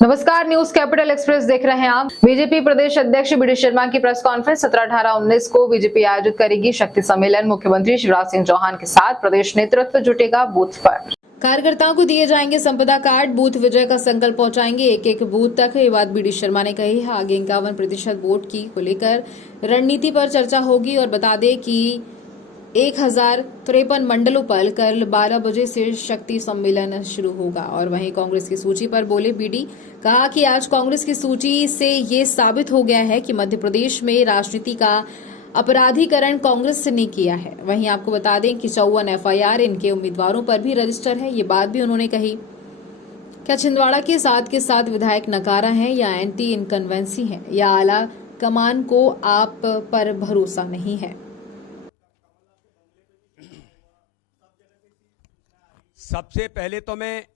नमस्कार, news capital express देख रहे हैं आप। बीजेपी प्रदेश अध्यक्ष बी डी शर्मा की प्रेस कॉन्फ्रेंस 17, 18, 19 को बीजेपी आयोजित करेगी। शक्ति सम्मेलन मुख्यमंत्री शिवराज सिंह चौहान के साथ प्रदेश नेतृत्व जुटेगा बूथ पर। कार्यकर्ताओं को दिए जाएंगे संपदा कार्ड, बूथ विजय का संकल्प पहुंचाएंगे एक एक बूथ तक। ये बात बी डी शर्मा ने कही है। आगे 51% वोट की को लेकर रणनीति पर चर्चा होगी। और बता दें कि 1053 मंडलों पर कल 12 बजे से शक्ति सम्मेलन शुरू होगा। और वहीं कांग्रेस की सूची पर बोले बीडी, कहा कि आज कांग्रेस की सूची से ये साबित हो गया है कि मध्य प्रदेश में राजनीति का अपराधीकरण कांग्रेस ने किया है। वहीं आपको बता दें कि 54 एफआईआर इनके उम्मीदवारों पर भी रजिस्टर है। ये बात भी उन्होंने कही। क्या छिंदवाड़ा के साथ विधायक नकारा हैं या एंटी इनकन्वेंसी हैं, या आला कमान को आप पर भरोसा नहीं है? सबसे पहले तो मैं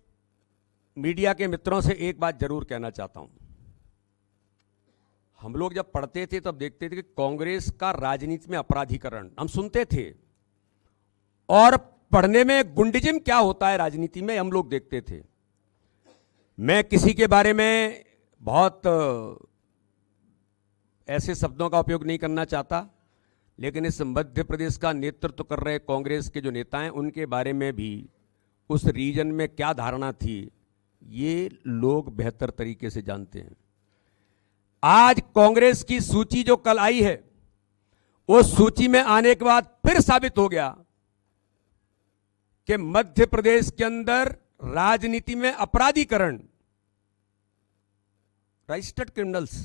मीडिया के मित्रों से एक बात जरूर कहना चाहता हूं। हम लोग जब पढ़ते थे तब देखते थे कि कांग्रेस का राजनीति में अपराधीकरण हम सुनते थे, और पढ़ने में गुंडिज्म क्या होता है राजनीति में हम लोग देखते थे। मैं किसी के बारे में बहुत ऐसे शब्दों का उपयोग नहीं करना चाहता, लेकिन इस मध्य प्रदेश का नेतृत्व कर रहे कांग्रेस के जो नेता हैं उनके बारे में भी उस रीजन में क्या धारणा थी ये लोग बेहतर तरीके से जानते हैं। आज कांग्रेस की सूची जो कल आई है, उस सूची में आने के बाद फिर साबित हो गया कि मध्य प्रदेश के अंदर राजनीति में अपराधीकरण, रजिस्टर्ड क्रिमिनल्स,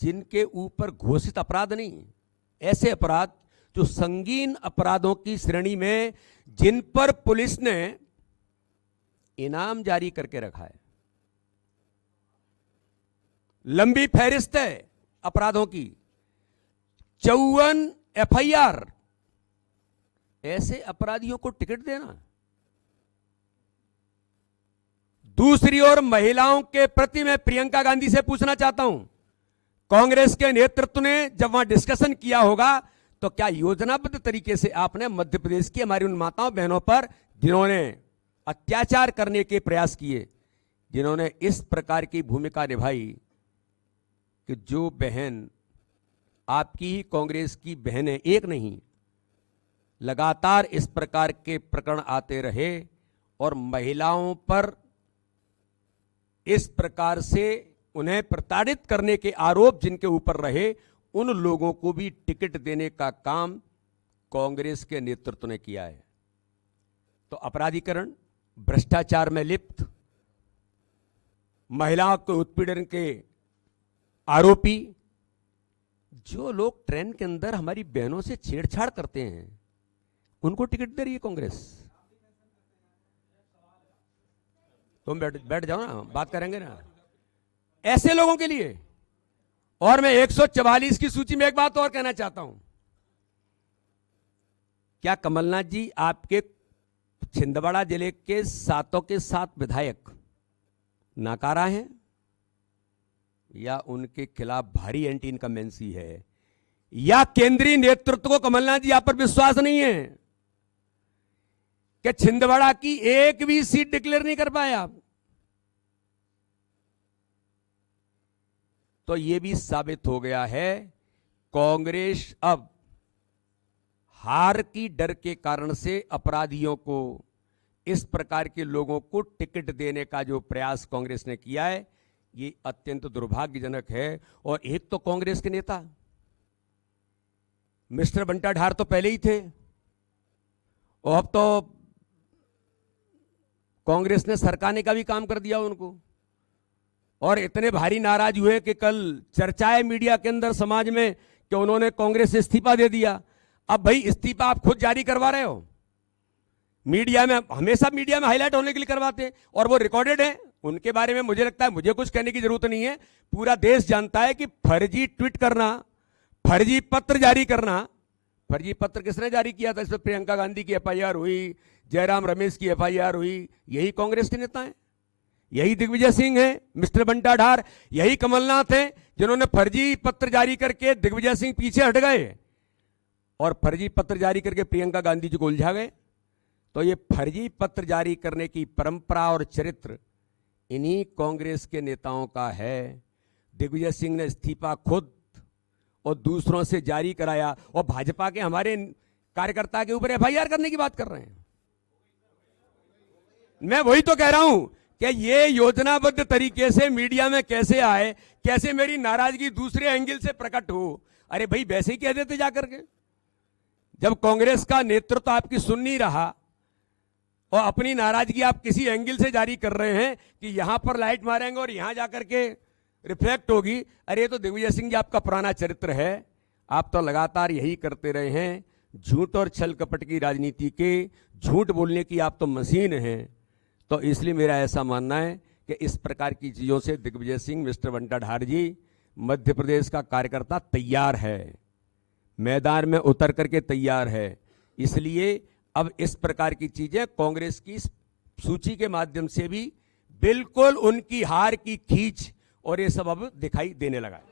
जिनके ऊपर घोषित अपराध नहीं, ऐसे अपराध जो संगीन अपराधों की श्रेणी में, जिन पर पुलिस ने इनाम जारी करके रखा है, लंबी फहरिस्त है अपराधों की, 54 एफआईआर, ऐसे अपराधियों को टिकट देना। दूसरी ओर महिलाओं के प्रति मैं प्रियंका गांधी से पूछना चाहता हूं, कांग्रेस के नेतृत्व ने जब वहां डिस्कशन किया होगा तो क्या योजनाबद्ध तरीके से आपने मध्य प्रदेश की हमारी उन माताओं बहनों पर जिन्होंने अत्याचार करने के प्रयास किए, जिन्होंने इस प्रकार की भूमिका निभाई कि जो बहन आपकी ही कांग्रेस की बहन है, एक नहीं, लगातार इस प्रकार के प्रकरण आते रहे और महिलाओं पर इस प्रकार से उन्हें प्रताड़ित करने के आरोप जिनके ऊपर रहे, उन लोगों को भी टिकट देने का काम कांग्रेस के नेतृत्व ने किया है। तो अपराधीकरण, भ्रष्टाचार में लिप्त, महिलाओं के उत्पीड़न के आरोपी, जो लोग ट्रेन के अंदर हमारी बहनों से छेड़छाड़ करते हैं, उनको टिकट दे रही है कांग्रेस। तुम बैठ जाओ ना, बात करेंगे ना ऐसे लोगों के लिए। और मैं 144 की सूची में एक बात और कहना चाहता हूं। क्या कमलनाथ जी आपके छिंदवाड़ा जिले के 7 के 7 विधायक नाकारा हैं, या उनके खिलाफ भारी एंटी इनकम्बेंसी है, या केंद्रीय नेतृत्व को कमलनाथ जी आप पर विश्वास नहीं है कि छिंदवाड़ा की एक भी सीट डिक्लेयर नहीं कर पाए आप? तो यह भी साबित हो गया है कांग्रेस अब हार की डर के कारण से अपराधियों को, इस प्रकार के लोगों को टिकट देने का जो प्रयास कांग्रेस ने किया है, ये अत्यंत दुर्भाग्यजनक है। और एक तो कांग्रेस के नेता मिस्टर बंटा ढार तो पहले ही थे, और अब तो कांग्रेस ने सरकाने का भी काम कर दिया उनको, और इतने भारी नाराज हुए कि कल चर्चा है मीडिया के अंदर समाज में कि उन्होंने कांग्रेस से इस्तीफा दे दिया। अब भाई इस्तीफा आप खुद जारी करवा रहे हो, मीडिया में, हमेशा मीडिया में हाईलाइट होने के लिए करवाते हैं, और वो रिकॉर्डेड है। उनके बारे में मुझे लगता है मुझे कुछ कहने की जरूरत नहीं है, पूरा देश जानता है कि फर्जी ट्वीट करना, फर्जी पत्र जारी करना, फर्जी पत्र किसने जारी किया था? इस पर प्रियंका गांधी की एफआईआर हुई, जयराम रमेश की एफआईआर हुई, यही कांग्रेस के नेता हैं, यही दिग्विजय सिंह है, मिस्टर बंटा ढार, यही कमलनाथ हैं, जिन्होंने फर्जी पत्र जारी करके दिग्विजय सिंह पीछे हट गए और फर्जी पत्र जारी करके प्रियंका गांधी जी को उलझा गए। तो ये फर्जी पत्र जारी करने की परंपरा और चरित्र इन्हीं कांग्रेस के नेताओं का है। दिग्विजय सिंह ने इस्तीफा खुद और दूसरों से जारी कराया और भाजपा के हमारे कार्यकर्ता के ऊपर एफआईआर करने की बात कर रहे हैं। मैं वही तो कह रहा हूं कि ये योजनाबद्ध तरीके से मीडिया में कैसे आए, कैसे मेरी नाराजगी दूसरे एंगल से प्रकट हो। अरे भाई वैसे ही कह देते जाकर के, जब कांग्रेस का नेतृत्व आपकी सुन नहीं रहा और अपनी नाराजगी आप किसी एंगल से जारी कर रहे हैं कि यहां पर लाइट मारेंगे और यहां जाकर के रिफ्लेक्ट होगी। अरे ये तो दिग्विजय सिंह जी आपका पुराना चरित्र है, आप तो लगातार यही करते रहे हैं। झूठ और छल कपट की राजनीति के, झूठ बोलने की आप तो मशीन हैं। तो इसलिए मेरा ऐसा मानना है कि इस प्रकार की चीज़ों से दिग्विजय सिंह, मिस्टर बंटा ढार जी, मध्य प्रदेश का कार्यकर्ता तैयार है, मैदान में उतर करके तैयार है। इसलिए अब इस प्रकार की चीज़ें कांग्रेस की सूची के माध्यम से भी बिल्कुल उनकी हार की खींच और ये सब अब दिखाई देने लगा है।